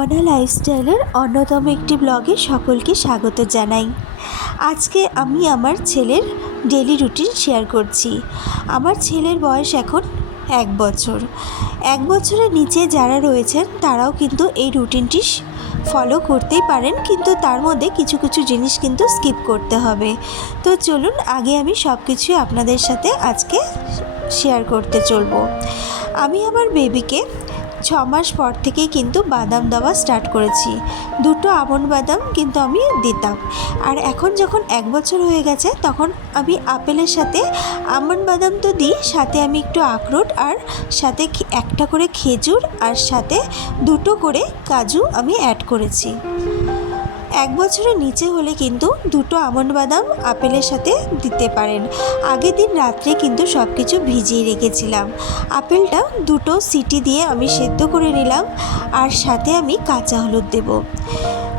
অনা লাইফস্টাইলের অন্যতম একটি ব্লগে সকলকে স্বাগত জানাই। আজকে আমি আমার ছেলের ডেলি রুটিন শেয়ার করছি। আমার ছেলের বয়স এখন এক বছর। এক বছরের নিচে যারা রয়েছেন, তারাও কিন্তু এই রুটিনটি ফলো করতেই পারেন, কিন্তু তার মধ্যে কিছু কিছু জিনিস কিন্তু স্কিপ করতে হবে। তো চলুন, আগে আমি সব কিছুই আপনাদের সাথে আজকে শেয়ার করতে চলবো। আমি আমার বেবিকে ছ মাস পর থেকেই কিন্তু বাদাম দেওয়া স্টার্ট করেছি। দুটো আমন্ড বাদাম কিন্তু আমি দিতাম। আর এখন যখন এক বছর হয়ে গেছে, তখন আমি আপেলের সাথে আমন বাদাম তো দিই, সাথে আমি একটু আখরোট আর সাথে একটা করে খেজুর আর সাথে দুটো করে কাজু আমি অ্যাড করেছি। এক বছরের নিচে হলে কিন্তু দুটো আমন্ড বাদাম আপেলের সাথে দিতে পারেন। আগের দিন রাত্রে কিন্তু সব কিছু ভিজিয়ে রেখেছিলাম। আপেলটা দুটো সিটি দিয়ে আমি সেদ্ধ করে নিলাম, আর সাথে আমি কাঁচা হলুদ দেব।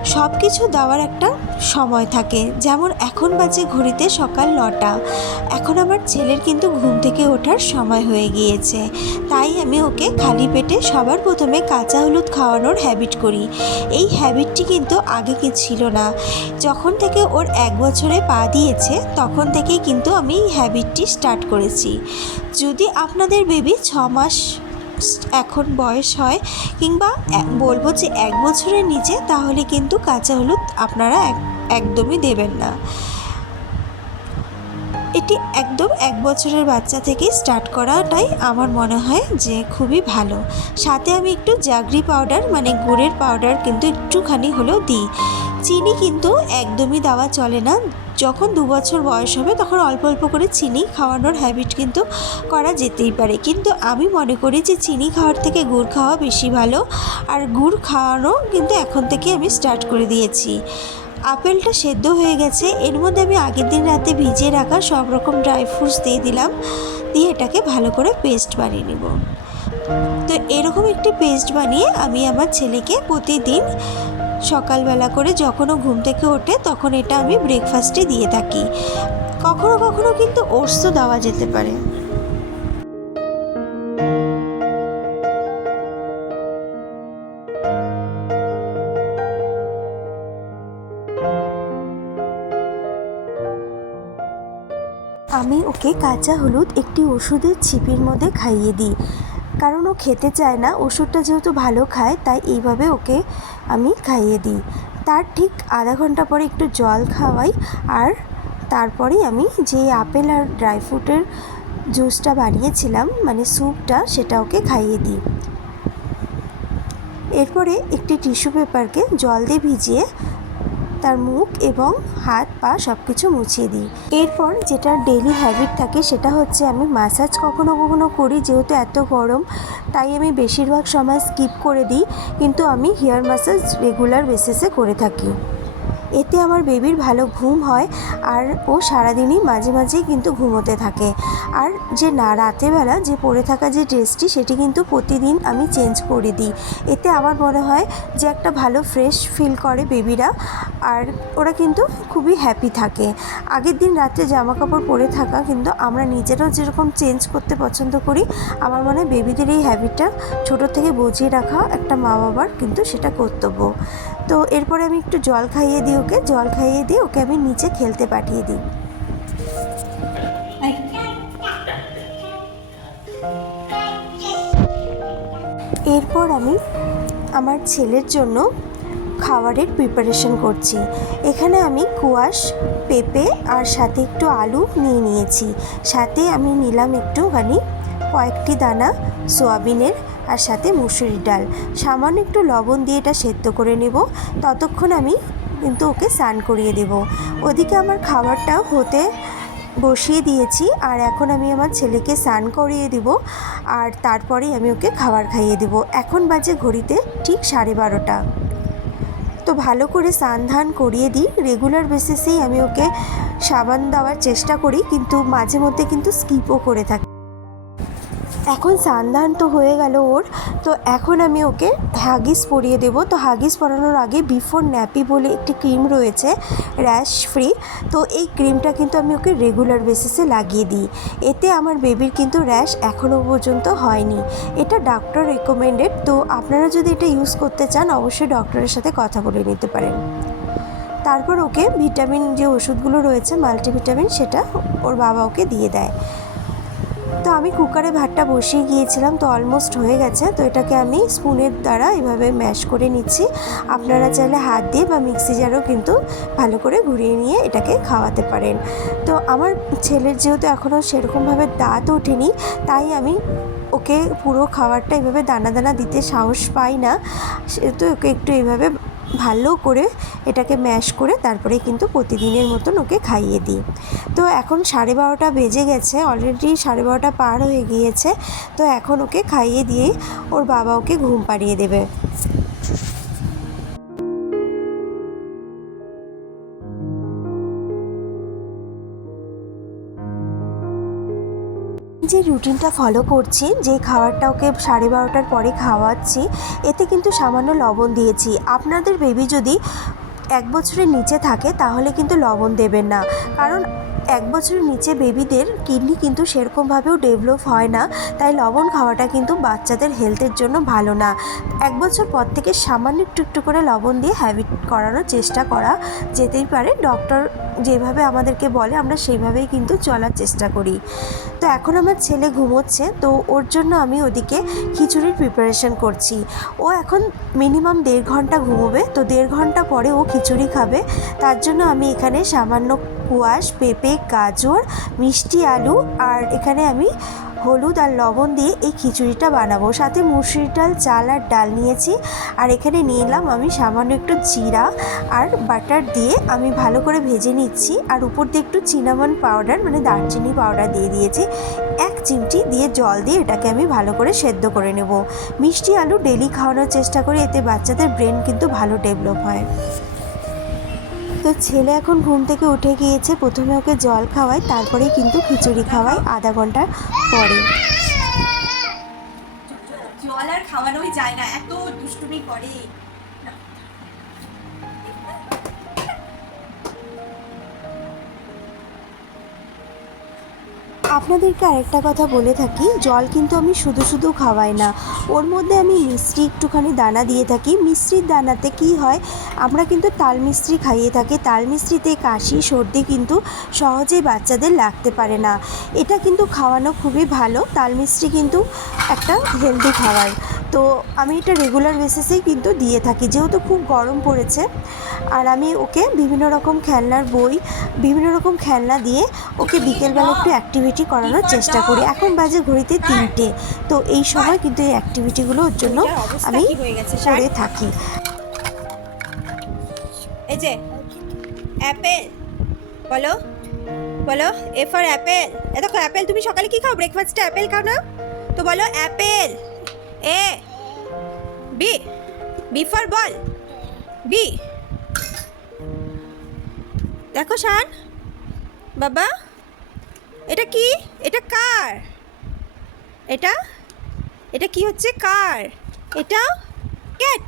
সব কিছু দেওয়ার একটা সময় থাকে। যেমন এখন বাজে ঘড়িতে সকাল নটা। এখন আমার ছেলের কিন্তু ঘুম থেকে ওঠার সময় হয়ে গিয়েছে। তাই আমি ওকে খালি পেটে সবার প্রথমে কাঁচা হলুদ খাওয়ানোর হ্যাবিট করি। এই হ্যাবিটটি কিন্তু আগে কি ছিল না। যখন থেকে ওর এক বছরে পা দিয়েছে, তখন থেকেই কিন্তু আমি এই হ্যাবিটটি স্টার্ট করেছি। যদি আপনাদের বেবি ছ মাস এখন বয়স হয়, কিংবা বলব যে এক বছরের নিচে, তাহলে কিন্তু কাঁচা হলুদ আপনারা এক- একদমই দেবেন না। এটি একদম এক বছরের বাচ্চা থেকে স্টার্ট করাটাই আমার মনে হয় যে খুবই ভালো। সাথে আমি একটু জাগরি পাউডার মানে গুড়ের পাউডার কিন্তু একটুখানি হলেও দিই। চিনি কিন্তু একদমই দেওয়া চলে না। যখন দু বছর বয়স হবে, তখন অল্প অল্প করে চিনি খাওয়ানোর হ্যাবিট কিন্তু করা যেতেই পারে। কিন্তু আমি মনে করি যে চিনি খাওয়ার থেকে গুড় খাওয়া বেশি ভালো। আর গুড় খাওয়ানো কিন্তু এখন থেকে আমি স্টার্ট করে দিয়েছি। আপেলটা সেদ্ধ হয়ে গেছে। এর মধ্যে আমি আগের দিন রাতে ভিজিয়ে রাখা সব রকম ড্রাই ফ্রুটস দিয়ে দিলাম। দিয়ে এটাকে ভালো করে পেস্ট বানিয়ে নেব। তো এরকম একটি পেস্ট বানিয়ে আমি আমার ছেলেকে প্রতিদিন সকালবেলা করে যখনও ঘুম থেকে ওঠে, তখন এটা আমি ব্রেকফাস্টে দিয়ে থাকি। কখনো কখনো কিন্তু ওটসও দেওয়া যেতে পারে। আমি ওকে কাঁচা হলুদ একটি ওষুধের ছিপির মধ্যে খাইয়ে দিই। কারণ ও খেতে চায় না, ওষুধটা যেহেতু ভালো খায়, তাই এইভাবে ওকে আমি খাইয়ে দিই। তার ঠিক আধা ঘণ্টা পরে একটু জল খাওয়াই আর তারপরেই আমি যে আপেল আর ড্রাই ফ্রুটের জুসটা বানিয়েছিলাম মানে স্যুপটা, সেটা ওকে খাইয়ে দিই। এরপরে একটি টিস্যু পেপারকে জল দিয়ে ভিজিয়ে তার মুখ এবং হাত, পা সব কিছু মুছিয়ে দিই। এরপর যেটা ডেলি হ্যাবিট থাকে সেটা হচ্ছে আমি মাসাজ কখনো কখনো করি, যেহেতু এত গরম, তাই আমি বেশিরভাগ সময় স্কিপ করে দিই। কিন্তু আমি হেয়ার মাসাজ রেগুলার বেসিসে করে থাকি। এতে আমার বেবির ভালো ঘুম হয় আর ও সারাদিনই মাঝে মাঝেই কিন্তু ঘুমোতে থাকে। আর যে না রাতেরবেলা যে পরে থাকা যে ড্রেসটি, সেটি কিন্তু প্রতিদিন আমি চেঞ্জ করে দিই। এতে আমার মনে হয় যে একটা ভালো ফ্রেশ ফিল করে বেবিরা আর ওরা কিন্তু খুবই হ্যাপি থাকে। আগের দিন রাত্রে জামা কাপড় পরে থাকা কিন্তু আমরা নিজেরাও যেরকম চেঞ্জ করতে পছন্দ করি, আমার মনে হয় বেবিদের এই হ্যাবিটটা ছোটো থেকে বুঝিয়ে রাখা একটা মা বাবার কিন্তু সেটা কর্তব্য। তো এরপরে আমি একটু জল খাইয়ে দিই ওকে জল খাইয়ে দিয়ে ওকে আমি নিচে খেলতে পাঠিয়ে দিই। এরপর আমি আমার ছেলের জন্য খাবারের প্রিপারেশন করছি। এখানে আমি কুয়াশ, পেঁপে আর সাথে একটু আলু নিয়ে নিয়েছি। সাথে আমি নিলাম একটুখানি কয়েকটি দানা, সোয়াবিনের আর সাথে মুসুরির ডাল। সামান্য একটু লবণ দিয়ে এটা সেদ্ধ করে নেব। ততক্ষণ আমি কিন্তু ওকে স্নান করিয়ে দেব। ওদিকে আমার খাবারটাও হতে বসিয়ে দিয়েছি আর এখন আমি আমার ছেলেকে স্নান করিয়ে দিব আর তারপরেই আমি ওকে খাবার খাইয়ে দিব। এখন বাজে ঘড়িতে ঠিক সাড়ে বারোটা। তো ভালো করে স্নান ধান করিয়ে দিই। রেগুলার বেসিসেই আমি ওকে সাবান দেওয়ার চেষ্টা করি কিন্তু মাঝে মধ্যে কিন্তু স্কিপও করে থাকি। এখন সান্ধান তো হয়ে গেল ওর, তো এখন আমি ওকে হাগিস পরিয়ে দেবো। তো হাগিস পরানোর আগে বিফোর ন্যাপি বলে একটি ক্রিম রয়েছে র্যাশ ফ্রি তো এই ক্রিমটা কিন্তু আমি ওকে রেগুলার বেসিসে লাগিয়ে দিই। এতে আমার বেবির কিন্তু র্যাশ এখনও পর্যন্ত হয়নি। এটা ডক্টর রেকমেন্ডেড তো আপনারা যদি এটা ইউজ করতে চান, অবশ্যই ডক্টরের সাথে কথা বলে নিতে পারেন। তারপর ওকে ভিটামিন যে ওষুধগুলো রয়েছে মাল্টিভিটামিন সেটা ওর বাবা ওকে দিয়ে দেয়। তো আমি কুকারে ভাতটা বসিয়ে গিয়েছিলাম, তো অলমোস্ট হয়ে গেছে। তো এটাকে আমি স্পুনের দ্বারা এভাবে ম্যাশ করে নিচ্ছি। আপনারা চাইলে হাত দিয়ে বা মিক্সি জারও কিন্তু ভালো করে ঘুরিয়ে নিয়ে এটাকে খাওয়াতে পারেন। তো আমার ছেলের যেহেতু এখনও সেরকমভাবে দাঁত ওঠেনি, তাই আমি ওকে পুরো খাবারটা এভাবে দানা দানা দিতে সাহস পাই না। সেহেতু ওকে একটু এইভাবে ভালো করে এটাকে ম্যাশ করে তারপরে কিন্তু প্রতিদিনের মতন ওকে খাইয়ে দিই। তো এখন সাড়ে বারোটা বেজে গেছে অলরেডি সাড়ে বারোটা পার হয়ে গিয়েছে। তো এখন ওকে খাইয়ে দিয়ে ওর বাবা ওকে ঘুম পাড়িয়ে দেবে। যে রুটিনটা ফলো করছি, যে খাবারটা ওকে সাড়ে বারোটার পরে খাওয়াচ্ছি, এতে কিন্তু সামান্য লবণ দিয়েছি। আপনাদের বেবি যদি এক বছরের নিচে থাকে, তাহলে কিন্তু লবণ দেবেন না। কারণ এক বছরের নিচে বেবিদের কিডনি কিন্তু সেরকমভাবেও ডেভেলপ হয় না, তাই লবণ খাওয়াটা কিন্তু বাচ্চাদের হেলথের জন্য ভালো না। এক বছর পর থেকে সামান্য একটু একটু করে লবণ দিয়ে হ্যাবিট করানোর চেষ্টা করা যেতেই পারে। ডক্টর যেভাবে আমাদেরকে বলে, আমরা সেইভাবেই কিন্তু চলার চেষ্টা করি। তো এখন আমার ছেলে ঘুমোচ্ছে, তো ওর জন্য আমি ওদিকে খিচুড়ির প্রিপারেশন করছি। ও এখন মিনিমাম দেড় ঘণ্টা ঘুমোবে, তো দেড় ঘণ্টা পরে ও খিচুড়ি খাবে। তার জন্য আমি এখানে সামান্য কুয়াশ, পেঁপে, গাজর, মিষ্টি আলু আর এখানে আমি হলুদ আর লবণ দিয়ে এই খিচুড়িটা বানাবো। সাথে মুসুরি ডাল, চাল আর ডাল নিয়েছি। আর এখানে নিলাম আমি সামান্য একটু জিরা আর বাটার দিয়ে আমি ভালো করে ভেজে নিচ্ছি। আর উপর দিয়ে একটু চিনামন পাউডার মানে দারচিনি পাউডার দিয়ে দিয়েছি। এক চিমটি দিয়ে জল দিয়ে এটাকে আমি ভালো করে সেদ্ধ করে নেব। মিষ্টি আলু ডেলি খাওয়ানোর চেষ্টা করি, এতে বাচ্চাদের ব্রেন কিন্তু ভালো ডেভেলপ হয়। তো ছেলে এখন ঘুম থেকে উঠে গিয়েছে। প্রথমে ওকে জল খাওয়াই তারপরে কিন্তু খিচুড়ি খাওয়াই আধা ঘণ্টার পরে। জল আর খাওয়ানোই যায় না, এত দুষ্টুমি করে। আপনাদেরকে আরেকটা কথা বলে থাকি, জল কিন্তু আমি শুধু শুধু খাওয়াই না। ওর মধ্যে আমি মিষ্টি একটুখানি দানা দিয়ে থাকি। মিষ্টির দানাতে কি হয়, আমরা কিন্তু তাল মিস্ত্রি খাইয়ে থাকি। তাল মিস্ত্রিতে কাশি, সর্দি কিন্তু সহজেই বাচ্চাদের লাগতে পারে না। এটা কিন্তু খাওয়ানো খুবই ভালো। তাল মিস্ত্রি কিন্তু একটা হেলদি খাবার। তো আমি এটা রেগুলার বেসিসেই কিন্তু দিয়ে থাকি। যেহেতু খুব গরম পড়েছে আর আমি ওকে বিভিন্ন রকম খেলনার বই বিভিন্ন রকম খেলনা দিয়ে ওকে বিকেলবেলা একটু অ্যাক্টিভিটি করানোর চেষ্টা করি। এখন বাজে ঘড়িতে তিনটে তো এই সময় কিন্তু এই অ্যাক্টিভিটিগুলো ওর জন্য আমি করে থাকি। এই যে অ্যাপেল বলো বলো এ ফর অ্যাপেল এ দেখো অ্যাপেল তুমি সকালে কি খাও? ব্রেকফাস্টে অ্যাপেল খাও না? তো বলো apple A, B B for ball, B. দেখো শান, বাবা, এটা কি? এটা কার? এটা এটা কি হচ্ছে কার? এটা ক্যাট।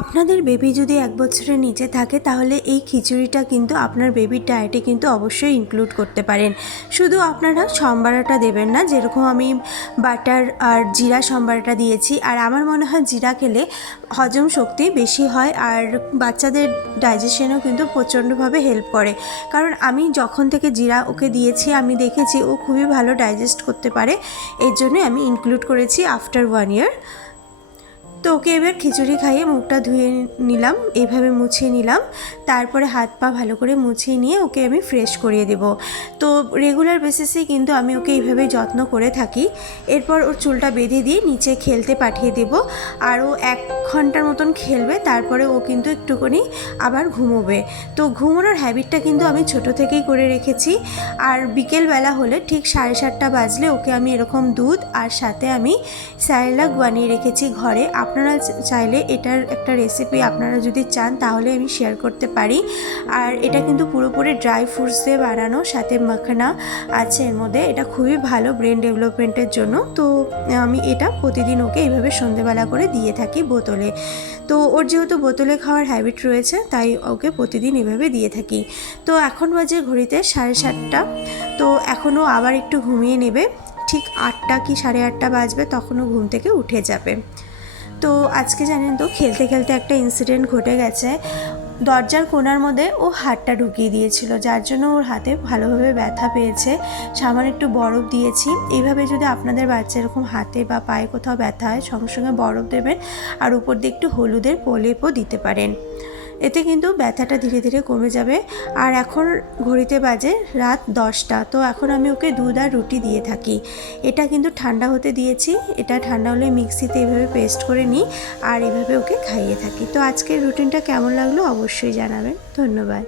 আপনাদের বেবি যদি এক বছরের নিচে থাকে, তাহলে এই খিচুড়িটা কিন্তু আপনার বেবির ডায়েটে কিন্তু অবশ্যই ইনক্লুড করতে পারেন। শুধু আপনারা সম্বারাটা দেবেন না, যেরকম আমি বাটার আর জিরা সম্বারাটা দিয়েছি। আর আমার মনে হয় জিরা খেলে হজম শক্তি বেশি হয়, আর বাচ্চাদের ডাইজেশনেও কিন্তু প্রচণ্ডভাবে হেল্প করে। কারণ আমি যখন থেকে জিরা ওকে দিয়েছি, আমি দেখেছি ও খুবই ভালো ডাইজেস্ট করতে পারে। এর জন্য আমি ইনক্লুড করেছি আফটার ওয়ান ইয়ার তো ওকে এবার খিচুড়ি খাইয়ে মুখটা ধুয়ে নিলাম এইভাবে মুছিয়ে নিলাম। তারপরে হাত পা ভালো করে মুছিয়ে নিয়ে ওকে আমি ফ্রেশ করিয়ে দেব। তো রেগুলার বেসিসে কিন্তু আমি ওকে এইভাবে যত্ন করে থাকি। এরপর ওর চুলটা বেঁধে দিয়ে নিচে খেলতে পাঠিয়ে দেব। আর ও এক ঘণ্টার মতন খেলবে, তারপরে ও কিন্তু একটুখানি আবার ঘুমোবে। তো ঘুমোনোর হ্যাবিটটা কিন্তু আমি ছোট থেকেই করে রেখেছি। আর বিকেলবেলা হলে ঠিক সাড়ে সাতটা বাজলে ওকে আমি এরকম দুধ আর সাথে আমি স্যারেলাক বানিয়ে রেখেছি ঘরে। আপনারা চাইলে এটার একটা রেসিপি আপনারা যদি চান, তাহলে আমি শেয়ার করতে পারি। আর এটা কিন্তু পুরোপুরি ড্রাই ফ্রুটস দিয়ে বানানো, সাথে মাখানা আছে এর মধ্যে। এটা খুবই ভালো ব্রেন ডেভেলপমেন্টের জন্য। তো আমি এটা প্রতিদিন ওকে এইভাবে সন্ধেবেলা করে দিয়ে থাকি বোতলে। তো ওর যেহেতু বোতলে খাওয়ার হ্যাবিট রয়েছে, তাই ওকে প্রতিদিন এভাবে দিয়ে থাকি। তো এখন বাজে ঘড়িতে সাড়ে সাতটা। তো এখনও আবার একটু ঘুমিয়ে নেবে। ঠিক আটটা কি সাড়ে আটটা বাজবে, তখনও ঘুম থেকে উঠে যাবে। তো আজকে জানেন তো খেলতে খেলতে একটা ইনসিডেন্ট ঘটে গেছে। দরজার কোনার মধ্যে ও হাতটা ঢুকিয়ে দিয়েছিল, যার জন্য ওর হাতে ভালোভাবে ব্যথা পেয়েছে। সামান্য একটু বরফ দিয়েছি। এইভাবে যদি আপনাদের বাচ্চা এরকম হাতে বা পায়ে কোথাও ব্যথা হয়, সঙ্গে সঙ্গে বরফ দেবেন আর উপর দিয়ে একটু হলুদের প্রলেপও দিতে পারেন। এতে কিন্তু ব্যথাটা ধীরে ধীরে কমে যাবে। আর এখন ঘড়িতে বাজে রাত দশটা, তো এখন আমি ওকে দুধ আর রুটি দিয়ে থাকি। এটা কিন্তু ঠান্ডা হতে দিয়েছি, এটা ঠান্ডা হলে মিক্সিতে এভাবে পেস্ট করে নিই আর এভাবে ওকে খাইয়ে থাকি। তো আজকের রুটিনটা কেমন লাগল অবশ্যই জানাবেন। ধন্যবাদ।